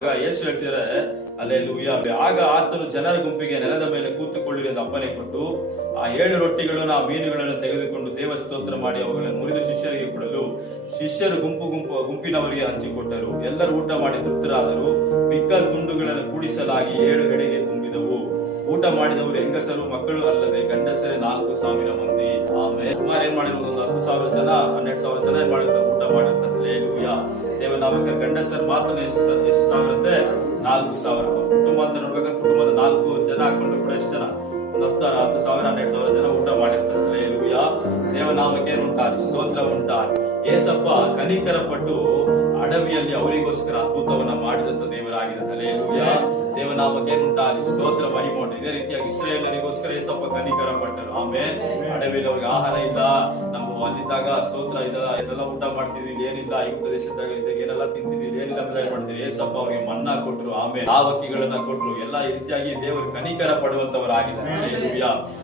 ಯೇಸು ಹೇಳ್ತಿದ್ದಾರೆ ಅಲ್ಲೆಲೂಯಾ. ಆಗ ಆತನು ಜನರ ಗುಂಪಿಗೆ ನೆಲದ ಮೇಲೆ ಕೂತುಕೊಳ್ಳಿರಿ ಎಂದು ಅಪ್ಪಣೆ ಕೊಟ್ಟು ಆ 7 ರೊಟ್ಟಿಗಳನ್ನು ಆ ಮೀನುಗಳನ್ನು ತೆಗೆದುಕೊಂಡು ದೇವ ಸ್ತೋತ್ರ ಮಾಡಿ ಅವುಗಳನ್ನು ಮುರಿದು ಶಿಷ್ಯರಿಗೆ ಕೊಡಲು ಶಿಷ್ಯರು ಗುಂಪಿನವರಿಗೆ ಹಂಚಿಕೊಟ್ಟರು. ಎಲ್ಲರೂ ಊಟ ಮಾಡಿ ತೃಪ್ತರಾದರು. ಮಿಕ್ಕ ತುಂಡುಗಳನ್ನು ಕೂಡಿಸಲಾಗಿ 7 ಗಡಿಗೆ ತುಂಬಿದವು. ಊಟ ಮಾಡಿದವರು ಹೆಂಗಸರು ಮಕ್ಕಳು ಅಲ್ಲದೆ ಗಂಡಸರೇ 4,000 ಮಂದಿ. ಆಮೇಲೆ ಸುಮಾರು ಏನ್ ಮಾಡಿರೋದು 10,000 ಜನ 12,000 ಜನ ಏನ್ ಮಾಡಿರ್ತಾರೆ, ಊಟ ಮಾಡಿರ್ತಾರೆ. ಹಲ್ಲೆಲೂಯಾ. ದೇವನಾಮಕ್ಕೆ ಗಂಡಸರು ಮಾತ್ರ ಎಷ್ಟು ಸಾವಿರ ಅಂದ್ರೆ 4,000. ಕುಟುಂಬ ಅಂತ ನೋಡ್ಬೇಕಾದ್ರೆ ಕುಟುಂಬದ 4 ಜನ ಹಾಕೊಂಡು ಕೂಡ ಎಷ್ಟು ಜನ 10,000 12,000 ಜನ ಊಟ ಮಾಡಿರ್ತಾರೆ. ಹಲ್ಲೆಲೂಯಾ. ದೇವನಾಮಕ್ಕೆ ಉಂಟಾಗಿ ಸ್ತೋತ್ರ ಉಂಟಾಗಿ ಏಸಪ್ಪ ಕನಿಕರ ಪಟ್ಟು ಅಡವಿಯಲ್ಲಿ ಅವರಿಗೋಸ್ಕರ ಅದ್ಭುತವನ್ನ ಮಾಡಿದಂತ ದೇವರಾಗಿದೆ. ಹಲ್ಲೆಲೂಯಾ. ದೇವನಾಮಕ್ಕೆ ಉಂಟಾಗಿ ಸ್ತೋತ್ರ ಮಹಿಮೋಟ. ಇದೇ ರೀತಿಯಾಗಿ ಇಸ್ರಾಯೇಲರಿಗೋಸ್ಕರ ಏಸಪ್ಪ ಕನಿಕರ ಪಟ್ಟರು. ಆಮೇಲೆ ಅಡವಿಯಲ್ಲಿ ಅವ್ರಿಗೆ ಆಹಾರ ಇಲ್ಲ, ನಮ್ಮ ಅಲ್ಲಿದ್ದಾಗ ಸ್ತೋತ್ರ ಇದೆಲ್ಲ ಊಟ ಮಾಡ್ತಿದ್ವಿ, ಏನಿಲ್ಲ ಐಗುಪ್ತ ದೇಶದಾಗ ಏನೆಲ್ಲ ತಿಂತಿದ್ವಿ, ಏನಿಲ್ಲ ಮಾಡ್ತೀವಿ. ಏಸಪ್ಪ ಅವ್ರಿಗೆ ಮನ್ನಾ ಕೊಟ್ರು, ಆಮೇಲೆ ಆವಕ್ಕಿಗಳನ್ನ ಕೊಟ್ರು. ಎಲ್ಲ ಈ ರೀತಿಯಾಗಿ ದೇವರು ಕನಿಕರ ಪಡುವಂತವರಾಗಿದ್ದಾರೆ. ಹಲ್ಲೆಲೂಯಾ.